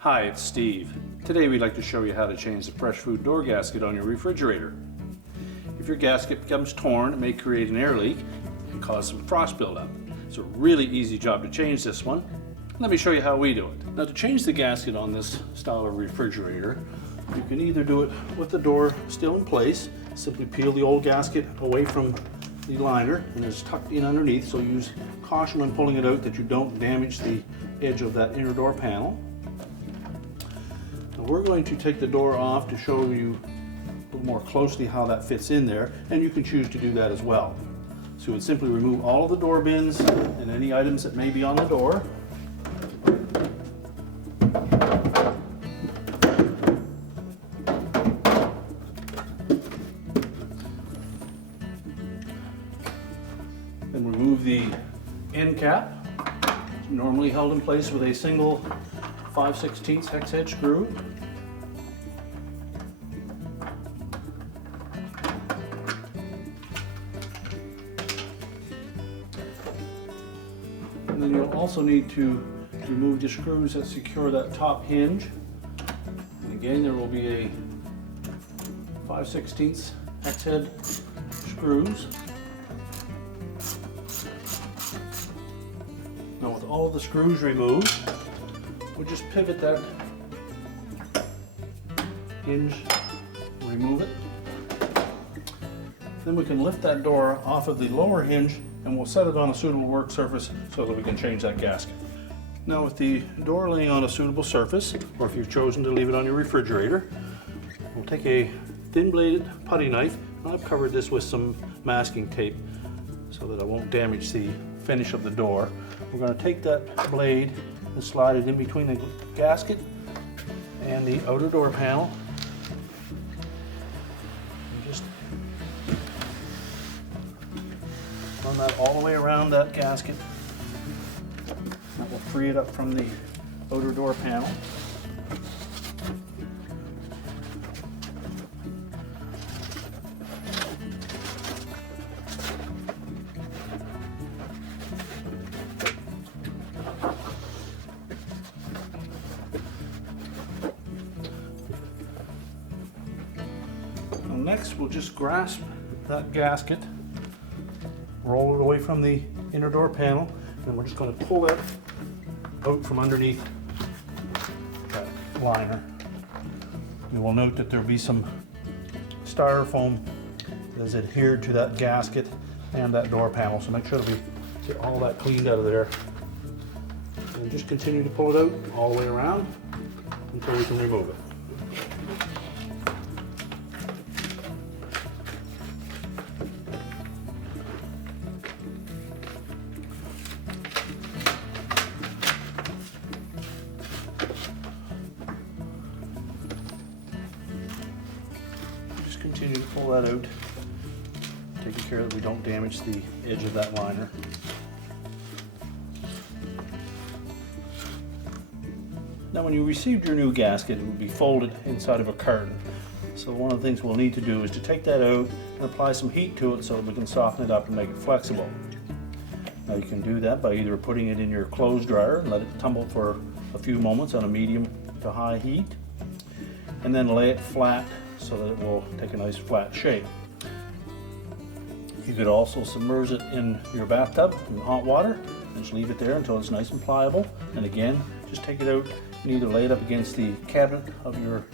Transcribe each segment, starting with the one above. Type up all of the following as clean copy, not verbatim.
Hi, it's Steve. Today we'd like to show you how to change the Fresh Food Door Gasket on your refrigerator. If your gasket becomes torn, it may create an air leak and cause some frost buildup. It's a really easy job to change this one. Let me show you how we do it. Now, to change the gasket on this style of refrigerator, you can either do it with the door still in place, simply peel the old gasket away from the liner and it's tucked in underneath, so use caution when pulling it out that you don't damage the edge of that inner door panel. Now we're going to take the door off to show you a little more closely how that fits in there, and you can choose to do that as well. So you would simply remove all of the door bins and any items that may be on the door. Then remove the end cap. It's normally held in place with a single 5/16 hex head screw. And then you'll also need to remove the screws that secure that top hinge. And again, there will be a 5/16 hex head screws. Now, with all of the screws removed, we'll just pivot that hinge, remove it. Then we can lift that door off of the lower hinge and we'll set it on a suitable work surface so that we can change that gasket. Now, with the door laying on a suitable surface, or if you've chosen to leave it on your refrigerator, we'll take a thin bladed putty knife, and I've covered this with some masking tape so that I won't damage the finish of the door. We're going to take that blade and slide it in between the gasket and the outer door panel. And just run that all the way around that gasket. That will free it up from the outer door panel. Next, we'll just grasp that gasket, roll it away from the inner door panel, and we're just going to pull it out from underneath that liner. You will note that there will be some styrofoam that is adhered to that gasket and that door panel, so make sure that we get all that cleaned out of there. And just continue to pull it out all the way around until we can remove it. Continue to pull that out, taking care that we don't damage the edge of that liner. Now, when you received your new gasket, it would be folded inside of a carton. So one of the things we'll need to do is to take that out and apply some heat to it so that we can soften it up and make it flexible. Now, you can do that by either putting it in your clothes dryer and let it tumble for a few moments on a medium to high heat, and then lay it flat so that it will take a nice flat shape. You could also submerge it in your bathtub in hot water and just leave it there until it's nice and pliable. And again, just take it out and either lay it up against the cabinet of your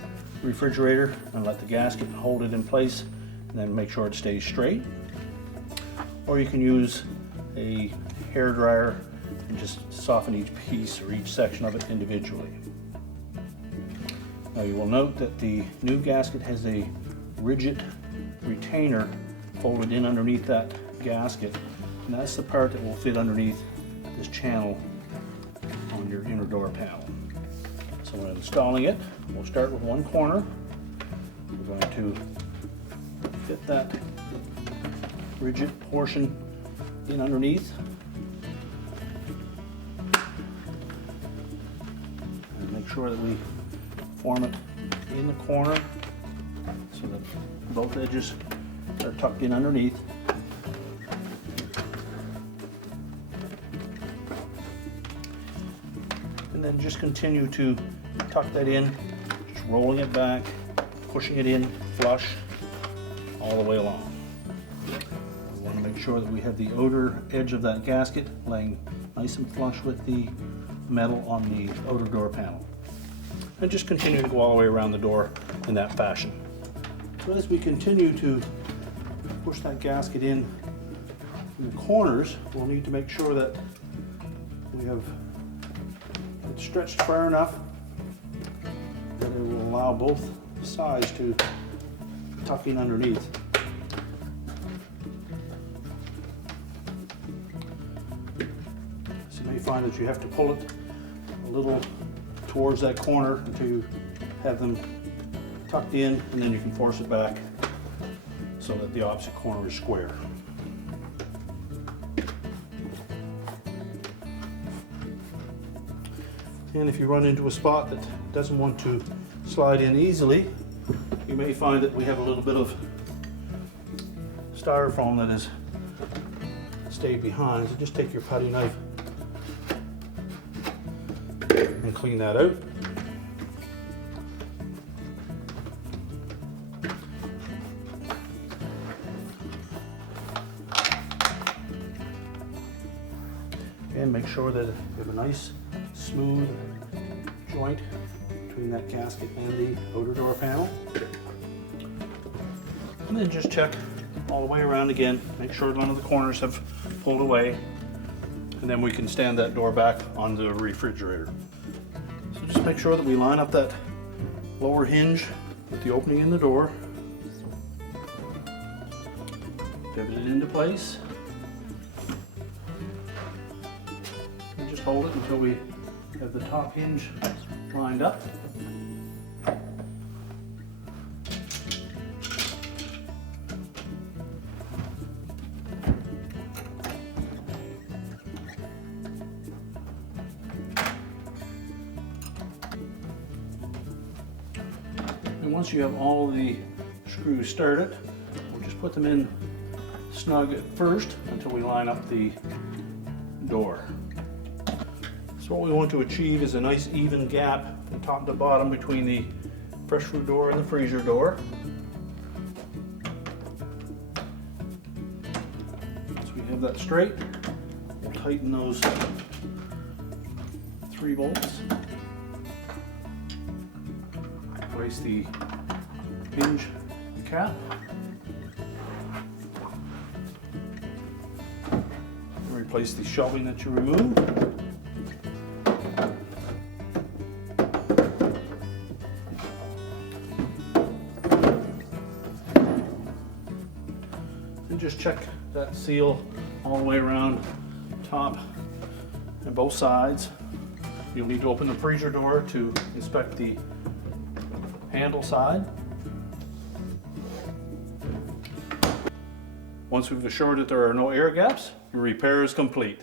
refrigerator and let the gasket hold it in place, and then make sure it stays straight. Or you can use a hair dryer and just soften each piece or each section of it individually. Now, you will note that the new gasket has a rigid retainer folded in underneath that gasket, and that's the part that will fit underneath this channel on your inner door panel. So when installing it, we'll start with one corner. We're going to fit that rigid portion in underneath, and make sure that we form it in the corner so that both edges are tucked in underneath. And then just continue to tuck that in, just rolling it back, pushing it in flush all the way along. We want to make sure that we have the outer edge of that gasket laying nice and flush with the metal on the outer door panel. And just continue to go all the way around the door in that fashion. So as we continue to push that gasket in the corners, we'll need to make sure that we have it stretched far enough that it will allow both sides to tuck in underneath. So you may find that you have to pull it a little towards that corner to have them tucked in, and then you can force it back so that the opposite corner is square. And if you run into a spot that doesn't want to slide in easily, you may find that we have a little bit of styrofoam that has stayed behind. So just take your putty knife and clean that out. And make sure that you have a nice smooth joint between that gasket and the outer door panel. And then just check all the way around again, make sure none of the corners have pulled away, and then we can stand that door back on the refrigerator. So just make sure that we line up that lower hinge with the opening in the door, pivot it into place, and just hold it until we have the top hinge lined up. And once you have all the screws started, we'll just put them in snug at first until we line up the door. So what we want to achieve is a nice even gap from top to bottom between the fresh food door and the freezer door. Once we have that straight, we'll tighten those 3 bolts. Place the hinge cap. And replace the shelving that you removed. And just check that seal all the way around top and both sides. You'll need to open the freezer door to inspect the handle side. Once we've assured that there are no air gaps, your repair is complete.